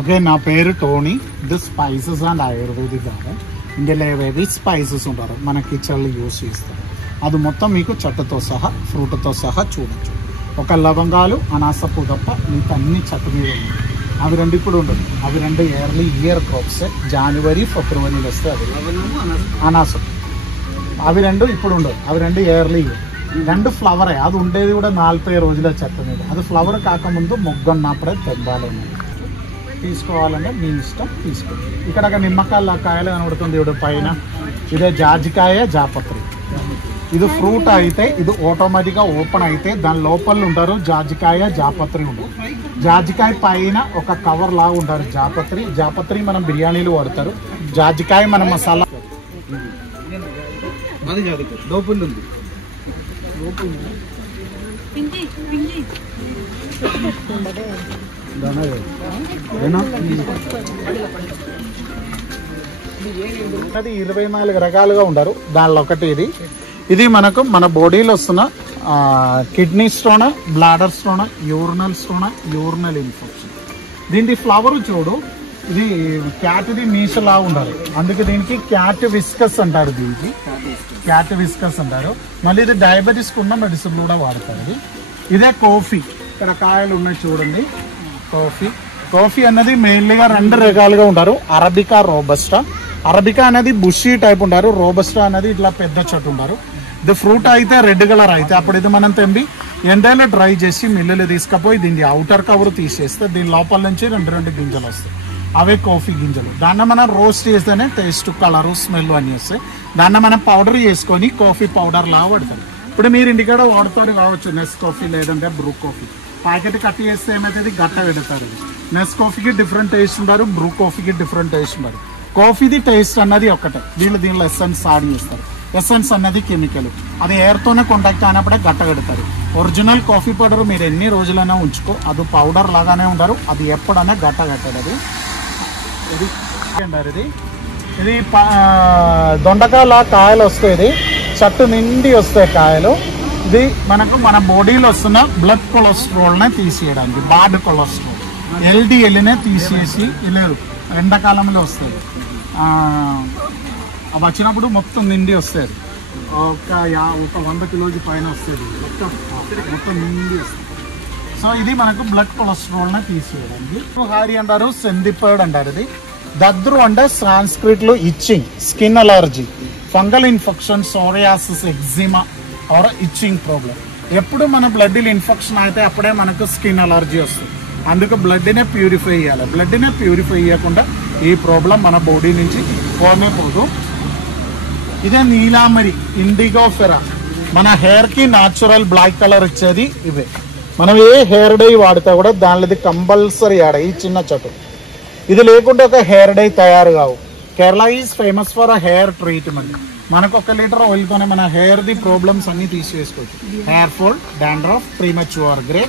Okay, నా పేరు Tony. ఇది స్పైసెస్ అండ్ ఆయుర్వేదిక్ కాదు. ఇందులో ఏవేవి స్పైసెస్ ఉంటారు మన కిచెన్లో యూజ్ చేస్తారు. అది మొత్తం మీకు చెట్టుతో సహా ఫ్రూట్తో సహా చూడొచ్చు. ఒక లవంగాలు అనాసపు తప్ప మీకు అన్ని చెట్టు మీద ఉన్నాయి. అవి రెండు ఇప్పుడు ఉండదు. అవి రెండు ఇయర్ క్రాప్స్. జనవరి ఫిబ్రవరిలో వస్తాయి. అది అనాసపు. అవి రెండు ఇప్పుడు ఉండదు. అవి రెండు ఇయర్ రెండు ఫ్లవరే. అది ఉండేది కూడా 40 రోజుల చెట్టు మీద. అది ఫ్లవర్ కాకముందు మొగ్గన్నప్పుడే తెంపాలి. తీసుకోవాలంటే మీ ఇష్టం తీసుకోండి. ఇక్కడ నిమ్మకాయల కాయలు కనబడుతుంది ఇప్పుడు పైన. ఇదే జాజికాయ జాపత్రి. ఇది ఫ్రూట్ అయితే ఇది ఆటోమేటిక్గా ఓపెన్ అయితే దాని లోపల ఉంటారు జాజికాయ జాపత్రి ఉంటారు. జాజికాయ పైన ఒక కవర్ లాగా ఉంటారు జాపత్రి మనం బిర్యానీలు వాడతారు. జాజికాయ మన మసాలా అది 24 రకాలుగా ఉంటారు. దానిలో ఒకటి ఇది మనకు మన బాడీలో వస్తున్న kidney stone, bladder stone, urinal stone, urinal infection. దీనికి ఫ్లవర్ చూడు, ఇది క్యాట్ది మీసలా ఉండాలి. అందుకే దీనికి క్యాట్ విస్కస్ అంటారు. దీనికి క్యాట్ విస్కస్ అంటారు. మళ్ళీ ఇది డయాబెటీస్ ఉన్న మెడిసిన్ కూడా వాడతారు. ఇదే కాఫీ. ఇక్కడ కాయలు ఉన్నాయి చూడండి. కాఫీ అన్నది మెయిన్లీగా 2 రకాలుగా ఉంటారు. Arabica, robusta. అరబికా అనేది బుషీ టైప్ ఉంటారు. రోబస్టా అనేది ఇట్లా పెద్ద చెట్టు ఉంటారు. ఇది ఫ్రూట్ అయితే రెడ్ కలర్ అయితే అప్పుడు ఇది మనం తెంపి ఎండలో డ్రై చేసి మిల్లులు తీసుకపోయి దీన్ని అవుటర్ కవర్ తీసేస్తే దీని లోపల నుంచి 2 గింజలు వస్తాయి. అవే కాఫీ గింజలు. దాన్ని మనం రోస్ట్ చేస్తేనే టేస్ట్, కలరు, స్మెల్ అన్నీ వస్తాయి. దాన్ని మనం పౌడర్ చేసుకొని కాఫీ పౌడర్ లాగా పడతాం. ఇప్పుడు మీరు ఇంటికాడ వాడతారు కావచ్చు నెస్ కాఫీ లేదంటే బ్రూ కాఫీ. ప్యాకెట్ కట్ చేస్తే ఏమైతుంది గట్ట పెడతారు. నెస్ కాఫీకి డిఫరెంట్ టేస్ట్ ఉంటారు, బ్రూ కాఫీకి డిఫరెంట్ టేస్ట్ ఉంటారు. కాఫీది టేస్ట్ అన్నది ఒకటే. దీనిలో ఎసెన్స్ యాడ్ చేస్తారు. ఎసెన్స్ అన్నది కెమికల్. అది ఎయిర్తోనే కాంటాక్ట్ అయినప్పుడే గట్ట పెడతారు. ఒరిజినల్ కాఫీ పౌడర్ మీరు ఎన్ని రోజులైనా ఉంచుకో, అది పౌడర్ లాగానే ఉంటారు. అది ఎప్పుడైనా గట్ట కట్టదు. ఇది దొండకాయల కాయలు వస్తాయి. చెట్టు నిండి వస్తాయి కాయలు. ఇది మనకు మన బాడీలో వస్తున్న బ్లడ్ కొలెస్ట్రాల్నే తీసేయడానికి, బాడ్ కొలెస్ట్రాల్ LDLనే తీసేసి లేదు ఎండాకాలంలో వస్తుంది. అవి వచ్చినప్పుడు మొత్తం నిండి వస్తుంది. ఒక 100 కిలోకి పైన వస్తుంది. మొత్తం నిండి వస్తుంది. సో ఇది మనకు బ్లడ్ కొలెస్ట్రాల్ని తీసేయడానికి. హారి అంటారు, సెందిపర్డ్ అంటారు. ఇది దద్రు అంటే సాంస్క్రిట్లో itching, skin allergy, fungal infection, psoriasis, eczema or itching problem. ఎప్పుడు మన బ్లడ్లో ఇన్ఫెక్షన్ అయితే అప్పుడే మనకు స్కిన్ అలర్జీ వస్తుంది. అందుకు బ్లడ్నే ప్యూరిఫై చేయాలి. బ్లడ్నే ప్యూరిఫై చేయకుండా ఈ ప్రాబ్లం మన బాడీ నుంచి పోనే పోదు. ఇదే నీలామరి, ఇండిగోఫెరా. మన హెయిర్కి న్యాచురల్ బ్లాక్ కలర్ ఇచ్చేది ఇవే. మనం ఏ హెయిర్ డై వాడితే కూడా దానిది కంపల్సరీ ఆడ ఈ చిన్న చెట్టు. ఇది లేకుంటే ఒక హెయిర్ డై తయారు కావు. Kerala is famous for hair treatment. మనకు 1 లీటర్ ఆయిల్తోనే మన హెయిర్ది ప్రాబ్లమ్స్ అన్ని తీసేసుకోవచ్చు. Hair fall, dandruff, premature grey,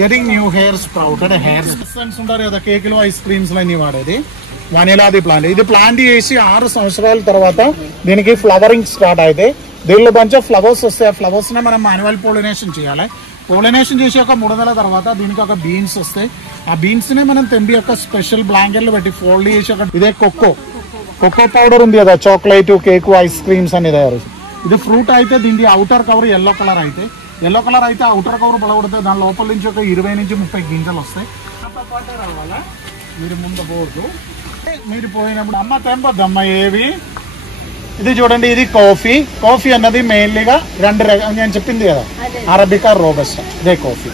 getting new hair sprouted hair సెన్స్ ఉంటారు కదా. కేకులు, ఐస్ క్రీమ్స్ అన్ని వాడేది వనిలాది ప్లాంట్. ఇది ప్లాంట్ చేసి 6 సంవత్సరాల తర్వాత దీనికి ఫ్లవరింగ్ స్టార్ట్ అయితే దీనిలో మంచిగా ఫ్లవర్స్ వస్తాయి. ఆ ఫ్లవర్స్ నే మనం మాన్యువల్ పోలినేషన్ చేయాలి. పోలినేషన్ చేసి ఒక 3 నెలల తర్వాత దీనికి ఒక బీన్స్ వస్తాయి. ఆ బీన్స్ నే మనం తెంపి ఒక స్పెషల్ బ్లాంకెట్లు పెట్టి ఫోల్డ్ చేసి ఒక ఇదే కోకో పౌడర్ ఉంది కదా, చాక్లెట్, కేక్, ఐస్ క్రీమ్స్ అని తయారు. ఇది ఫ్రూట్ అయితే దీనికి అవుటర్ కవర్ ఎల్లో కలర్ అయితే అవుటర్ కవర్ పడగొడితే దాని లోపల నుంచి ఒక 20 నుంచి 30 గింజలు వస్తాయి. రావాలా మీరు ముందు పోవద్దు. మీరు పోయినప్పుడు అమ్మ తెంపొద్దమ్మ ఏవి. ఇది చూడండి, ఇది కాఫీ అన్నది మెయిన్లీగా 2 రకాలు నేను చెప్పింది కదా, అరబికా, రోబస్టా. ఇదే కాఫీ.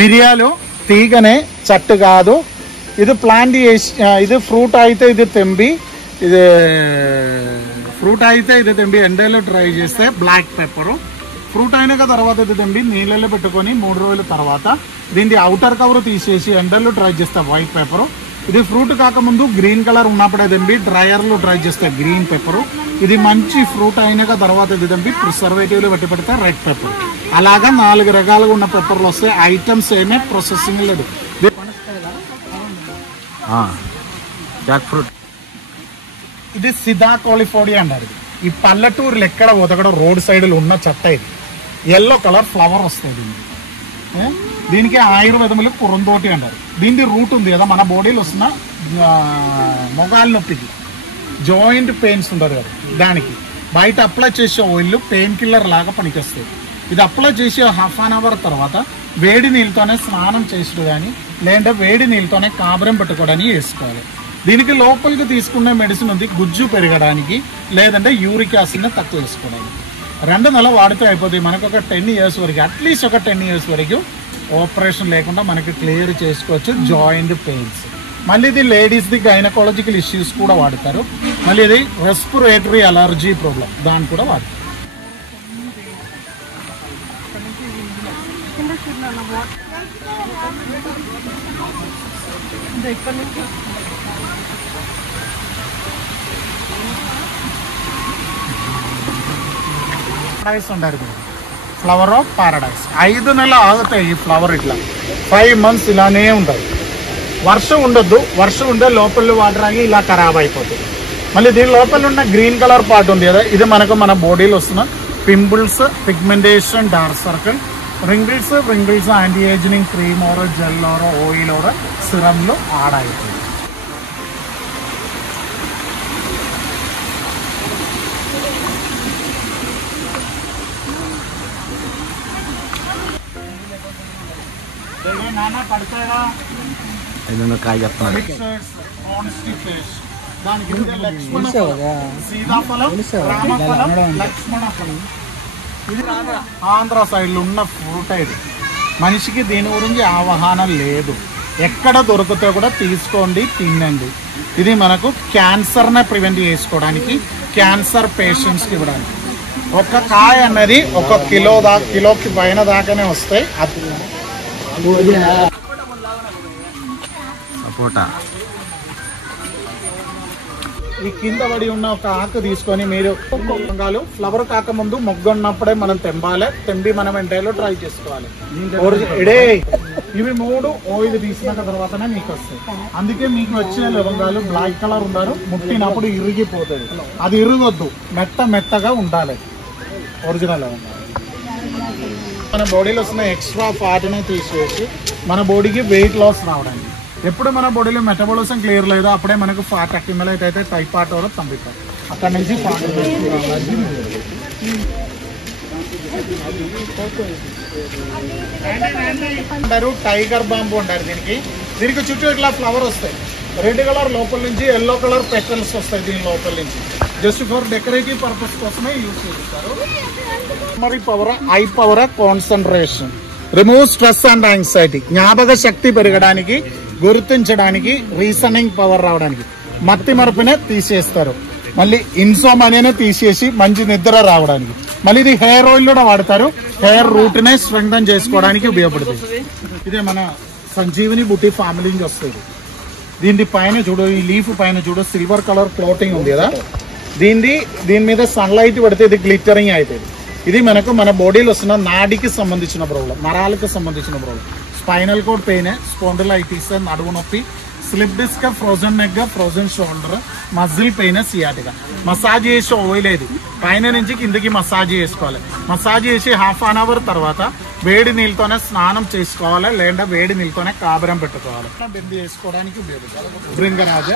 మిరియాలు తీగనే, చెట్టు కాదు. ఇది ప్లాంట్ చేసి ఇది ఫ్రూట్ అయితే ఇది తెంపి ఎండలో డ్రై చేస్తే బ్లాక్ పెప్పరు. ఫ్రూట్ అయినాక తర్వాత ఇది తెంపి నీళ్ళలో పెట్టుకొని 3 రోజుల తర్వాత దీన్ని అవుటర్ కవర్ తీసేసి ఎండలో డ్రై చేస్తే వైట్ పెప్పరు. ఇది ఫ్రూట్ కాకముందు గ్రీన్ కలర్ ఉన్నప్పుడే తెంపి డ్రైయర్లో డ్రై చేస్తే గ్రీన్ పెప్పరు. ఇది మంచి ఫ్రూట్ అయినాక తర్వాత ఇది తెంపి ప్రిజర్వేటివ్లో పెట్టి పెడితే రెడ్ పెప్పర్. అలాగా 4 రకాలుగా ఉన్న పెప్పర్లు వస్తాయి. ఐటమ్స్ ఏమే ప్రాసెసింగ్ లేదు. Jack fruit. ఇది సిదాకోలిఫోడియా అంటారు. ఈ పల్లెటూరులు ఎక్కడ పోతే రోడ్ సైడ్లో ఉన్న చెత్త. ఇది ఎల్లో కలర్ ఫ్లవర్ వస్తుంది. దీనికి ఆయుర్వేదంలో పురంతోటి అంటారు. దీనికి రూట్ ఉంది కదా, మన బాడీలో వస్తున్న మొగాల నొప్పికి, జాయింట్ పెయిన్స్ ఉంటారు కదా, దానికి బయట అప్లై చేసే ఆయిల్ పెయిన్ కిల్లర్ లాగా పనికొస్తాయి. ఇది అప్లై చేసి హాఫ్ అన్ అవర్ తర్వాత వేడి నీళ్ళతోనే స్నానం చేసుడు కానీ, లేదంటే వేడి నీళ్ళతోనే కాబ్రం పెట్టుకోవడానికి వేసుకోవాలి. దీనికి లోపలికి తీసుకునే మెడిసిన్ ఉంది గుజ్జు పెరగడానికి, లేదంటే యూరిక్ యాసిడ్ని తక్కువ వేసుకోవడానికి. 2 నెలలు వాడితే అయిపోతుంది. మనకు ఒక 10 years వరకు, అట్లీస్ట్ ఒక 10 years వరకు ఆపరేషన్ లేకుండా మనకి క్లియర్ చేసుకోవచ్చు జాయింట్ పెయిన్స్. మళ్ళీ ఇది లేడీస్ది గైనకాలజికల్ ఇష్యూస్ కూడా వాడతారు. మళ్ళీ ఇది రెస్పిరేటరీ అలర్జీ ప్రాబ్లం, దాన్ని కూడా వాడతారు. పారడైస్ ఉంటారు, ఫ్లవర్ ఆఫ్ పారడైస్. 5 నెలలు ఆగుతాయి ఈ ఫ్లవర్, ఇట్లా 5 months ఇలానే ఉంటుంది. వర్షం ఉండొద్దు, వర్షం ఉంటే లోపల వాటర్ ఆగి ఇలా ఖరాబ్ అయిపోతుంది. మళ్ళీ దీని లోపల ఉన్న గ్రీన్ కలర్ పార్ట్ ఉంది కదా, ఇది మనకు మన బాడీలో వస్తున్న pimples, pigmentation, dark circle, wrinkles anti ageing cream ఓరో జెల్ ఓరో ఆయిల్ ఓరో సిరమ్లో యాడ్ అవుతుంది. నాన్న పడతాయా దానికి సీతాఫలం, రామఫలం, లక్ష్మణ ఫలం. ఇది ఆంధ్ర సైడ్లో ఉన్న ఫ్రూట్. ఇది మనిషికి దీని గురించి అవగాహన లేదు. ఎక్కడ దొరికితే కూడా తీసుకోండి, తినండి. ఇది మనకు క్యాన్సర్ని ప్రివెంట్ చేసుకోవడానికి, క్యాన్సర్ పేషెంట్స్కి ఇవ్వడానికి. ఒక కాయ అన్నది 1 కిలోకి పైన దాకానే వస్తాయి. ఈ కింద పడి ఉన్న ఒక ఆకు తీసుకొని మీరు ఫ్లవర్ కాకముందు మొగ్గ ఉన్నప్పుడే మనం తెంపి మనం ఎంటైలో ట్రై చేసుకోవాలి. ఇవి 3 ఆయిల్ తీసినాక తర్వాతనే మీకు వస్తాయి. అందుకే మీకు వచ్చిన లవంగాలు బ్లాక్ కలర్ ఉండాలి, ముట్టినప్పుడు ఇరిగిపోతుంది. అది ఇరగొద్దు, మెత్తగా ఉండాలి ఒరిజినల్ లవంగాలు. మన బాడీలో వస్తున్న ఎక్స్ట్రా ఫ్యాట్ని తీసేసి మన బాడీకి వెయిట్ లాస్ రావడానికి. ఎప్పుడు మన బాడీలో మెటబాలిజం క్లియర్ లేదో అప్పుడే మనకు ఫ్యాట్ అక్యుములేట్ అయితే టైఫాయిడ్ వల్ల పంపిస్తారు. అక్కడ నుంచి అంటారు టైగర్ బాంబు అంటారు. దీనికి చుట్టూ ఇట్లా ఫ్లవర్ వస్తాయి. రెడ్ కలర్ లోపల నుంచి ఎల్లో కలర్ పెటల్స్ వస్తాయి దీని లోపల నుంచి. జస్ట్ ఫర్ డెకరేటివ్ పర్పస్ కోసమే యూజ్ చేస్తారు. మరి power, I power, concentration, remove stress and anxiety, జ్ఞాపక శక్తి పెరగడానికి, గుర్తించడానికి, రీజనింగ్ పవర్ రావడానికి, మత్తి మరపునే తీసేస్తారు. మళ్ళీ ఇన్సోమనియానే తీసేసి మంచి నిద్ర రావడానికి. మళ్ళీ ఇది హెయిర్ ఆయిల్ కూడా వాడతారు. హెయిర్ రూట్ నే స్ట్రెంగ్థన్ చేసుకోవడానికి ఉపయోగపడుతుంది. ఇదే మన సంజీవని బుట్టి ఫ్యామిలీ నుంచి వస్తుంది. దీని పైన చూడు, ఈ లీఫ్ పైన చూడు సిల్వర్ కలర్ క్లోటింగ్ ఉంది కదా, దీని మీద సన్లైట్ పడితే ఇది గ్లిటరింగ్ అవుతుంది. ఇది మనకు మన బాడీలో వస్తున్న నాడికి సంబంధించిన ప్రాబ్లం, నరాలకు సంబంధించిన problem, spinal cord pain, spondylitis, నడువు నొప్పి, slip disc, frozen neck, frozen shoulder, muscle pain, sciatica. Massage చేసే ఆయిల్ ఇది పైన నుంచి కిందకి మసాజ్ చేసుకోవాలి. మసాజ్ చేసి హాఫ్ అన్ అవర్ తర్వాత వేడి నీళ్ళతోనే స్నానం చేసుకోవాలి, లేదా వేడి నీళ్ళతోనే కాబరం పెట్టుకోవాలి. బెంది చేసుకోవడానికి ఉపయోగిస్తారు. భృంగరాజ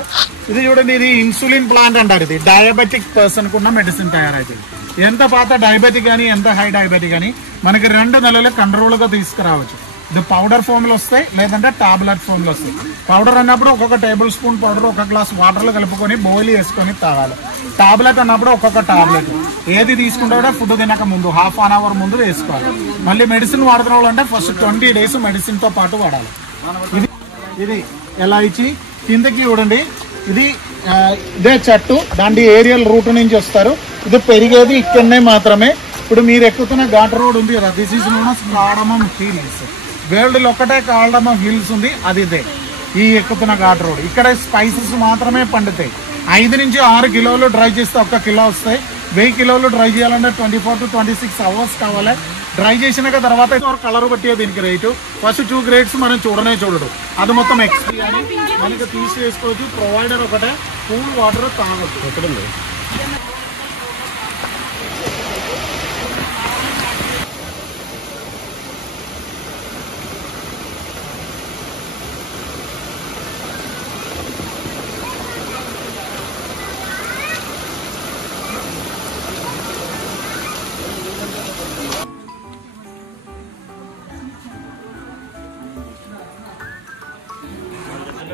ఇది చూడండి, ఇది ఇన్సులిన్ ప్లాంట్ అంటారు. ఇది డయాబెటిక్ పర్సన్ కున్న మెడిసిన్ తయారైతుంది. ఎంత పాత డయాబెటిక్ కానీ ఎంత హై డయాబెటిక్ కానీ మనకి 2 నెలలు కంట్రోల్గా తీసుకురావచ్చు. ఇది పౌడర్ ఫామ్లో వస్తాయి, లేదంటే టాబ్లెట్ ఫామ్లో వస్తాయి. పౌడర్ అన్నప్పుడు ఒక్కొక్క టేబుల్ స్పూన్ పౌడర్ 1 గ్లాస్ వాటర్లో కలుపుకొని బాయిల్ చేసుకొని తాగాలి. టాబ్లెట్ అన్నప్పుడు ఒక్కొక్క టాబ్లెట్ ఏది తీసుకుంటే కూడా ఫుడ్ తినక ముందు హాఫ్ అన్ అవర్ ముందు వేసుకోవాలి. మళ్ళీ మెడిసిన్ వాడుతున్న వాళ్ళంటే ఫస్ట్ 20 days మెడిసిన్తో పాటు వాడాలి. ఇది ఎలాచి కిందకి చూడండి, ఇది ఇదే చెట్టు, దాని ఏరియల్ రూట్ నుంచి వస్తారు. ఇది పెరిగేది ఇక్కడనే మాత్రమే. ఇప్పుడు మీరు ఎక్కుతున్న ఘాట్ రోడ్ ఉంది కదా, this is known as Cardamom Hills. World లో ఒక్కటే కార్డమమ్ హిల్స్ ఉంది, అది ఇదే ఈ ఎక్కుతున్న ఘాట్ రోడ్. ఇక్కడ స్పైసెస్ మాత్రమే పండుతాయి. 5 నుంచి 6 కిలోలు డ్రై చేస్తే 1 కిలో వస్తాయి. 1000 కిలోలు డ్రై చేయాలంటే 24 to 26 hours కావాలి. డ్రై చేసినాక తర్వాత కలర్ బట్టి దీనికి రేటు. ఫస్ట్ 2 grades మనం చూడడు, అది మొత్తం ఎక్స్పీ అని మనకి తీసేసుకోవచ్చు. ప్రొవైడర్ ఒకటే, కూల్ వాటర్ తాగొచ్చు. ఎక్కడుంది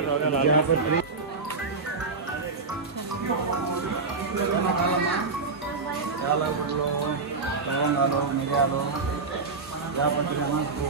జాపత్రి యాలకులు లవంగాలు మిరియాలు జాపత్రి అన్నట్టు